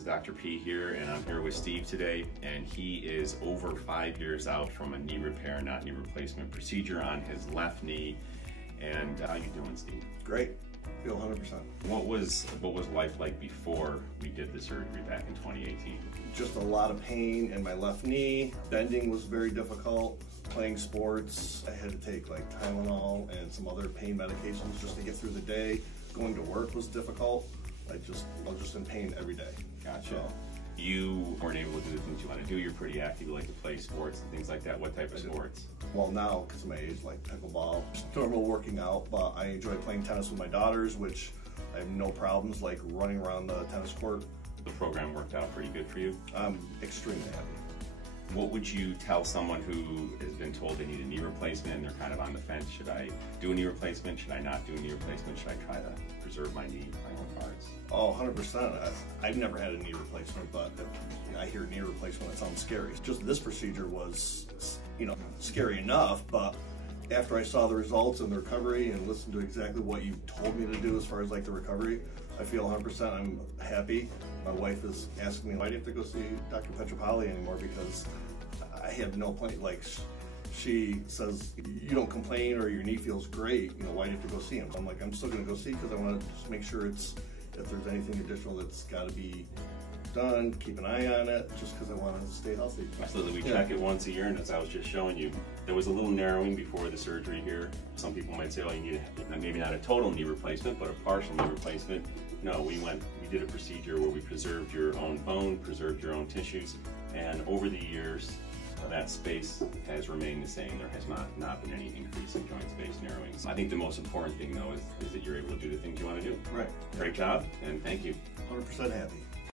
is Dr. P here, and I'm here with Steve today, and he is over 5 years out from a knee repair, not knee replacement procedure on his left knee. And how you doing, Steve? Great. Feel 100%. What was life like before we did the surgery back in 2018? Just a lot of pain in my left knee. Bending was very difficult. Playing sports, I had to take like Tylenol and some other pain medications just to get through the day. Going to work was difficult. I was just in pain every day. Gotcha. So, you weren't able to do the things you want to do. You're pretty active. You like to play sports and things like that. What type of sports? Well, now, because of my age, like pickleball, just normal working out, but I enjoy playing tennis with my daughters, which I have no problems, like running around the tennis court. The program worked out pretty good for you? I'm extremely happy. What would you tell someone who has been told they need a knee replacement and they're kind of on the fence? Should I do a knee replacement? Should I not do a knee replacement? Should I try to preserve my knee, my own parts? Oh, 100%. I've never had a knee replacement, but I hear knee replacement, it sounds scary. Just this procedure was, scary enough, but after I saw the results and the recovery and listened to exactly what you told me to do as far as like the recovery, I feel 100%. I'm happy. My wife is asking me, why do you have to go see Dr. Pietropaoli anymore? Because I have no plan. Like, she says, you don't complain or your knee feels great, why do you have to go see him? I'm like, I'm still going to go see because I want to just make sure if there's anything additional that's got to be done, keep an eye on it, just because I want to stay healthy. Absolutely, we check it once a year, and as I was just showing you, there was a little narrowing before the surgery here. Some people might say, oh, you need maybe not a total knee replacement, but a partial knee replacement. No, we did a procedure where we preserved your own bone, preserved your own tissues, and over the years, that space has remained the same. There has not been any increase in joint space narrowing. I think the most important thing, though, is that you're able to do the things you want to do. Right. Great job, and thank you. 100% happy.